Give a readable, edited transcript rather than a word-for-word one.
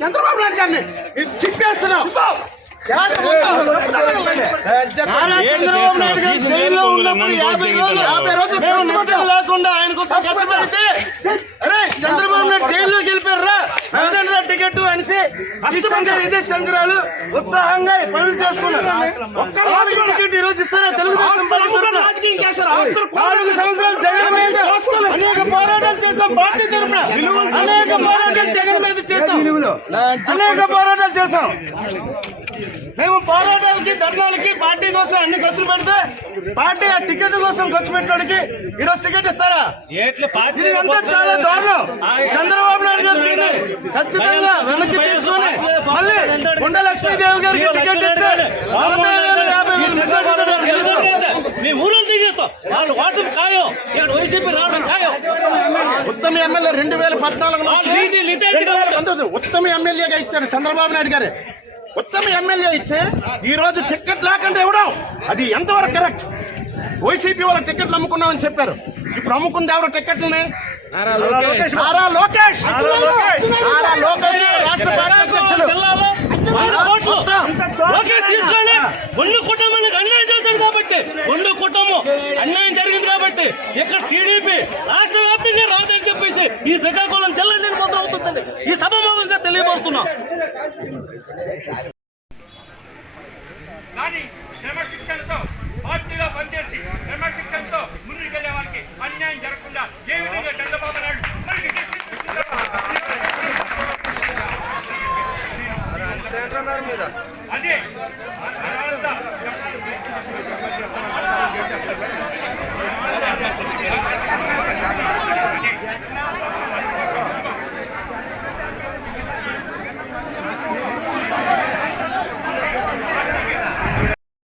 చంద్రబాబు నాయుడు గారిని చిప్పేస్తున్నాం. చంద్రబాబు నాయుడు గారు జైల్లో ఉన్నప్పుడు 50 రోజులు మేము నిద్ర లేకుండా ఆయన కోసం కష్టపడితే అరే చంద్రబాబు నాయుడు జైల్లోకి వెళ్ళిపోయారా మధ్యాహ్న టికెట్ అనేసి ఇదే శంకరాలు ఉత్సాహంగా పనులు చేసుకున్నారు. టికెట్ ఈ రోజు ఇస్తారా? తెలుగుదేశం 4 సంవత్సరాలు జగన్ మీద అనేక పోరాటాలు చేస్తాం. పార్టీ తరఫున అనేక పోరాటాలు జగన్ మీద చేస్తాం. అనేక పోరాటాలు చేస్తాం. మేము పోరాటాలకి ధర్నాలకి పార్టీ కోసం అన్ని ఖర్చులు పెడితే పార్టీ ఆ టికెట్ కోసం ఖర్చు పెట్టడానికి ఈరోజు టికెట్ ఇస్తారా? ఇది అంతా చాలా దారుణం. చంద్రబాబు నాయుడు గారు దీన్ని ఖచ్చితంగా వెనక్కి తీసుకొని మళ్ళీ కొండ లక్ష్మీదేవి గారికి టికెట్ ఇస్తే 40,000 50,000 ఉత్తమ ఎమ్మెల్యే 2014 ఉత్తమ ఎమ్మెల్యేగా ఇచ్చారు చంద్రబాబు నాయుడు గారు. ఉత్తమ ఎమ్మెల్యే ఇచ్చే ఈ రోజు టికెట్ లేకుండా ఇవ్వడం అది ఎంతవరకు కరెక్ట్? వైసీపీ వాళ్ళ టికెట్లు అమ్ముకున్నామని చెప్పారు. ఇప్పుడు అమ్ముకుంది ఎవరు టికెట్లని? నారా లోకేష్ రాష్ట్ర పార్టీ అధ్యక్షులు. ఒళ్ళు కుటుంబానికి అన్యాయం చేశాడు కాబట్టి, ఒళ్ళు కుటుంబం అన్యాయం జరిగింది కాబట్టి ఇక్కడ టీడీపీ రాష్ట్ర వ్యాప్తంగా రాదని చెప్పేసి ఈ శ్రీకాకుళం జిల్లా నిర్మాణం అవుతుందని ఈ సభాముఖంగా తెలియబోస్తున్నాం. కానీ క్రమశిక్షణతో పార్టీలో పనిచేసి క్రమశిక్షణతో ముందుకెళ్లే వారికి అన్యాయం జరగకుండా ఏ విధంగా చంద్రబాబు నాయుడు అదే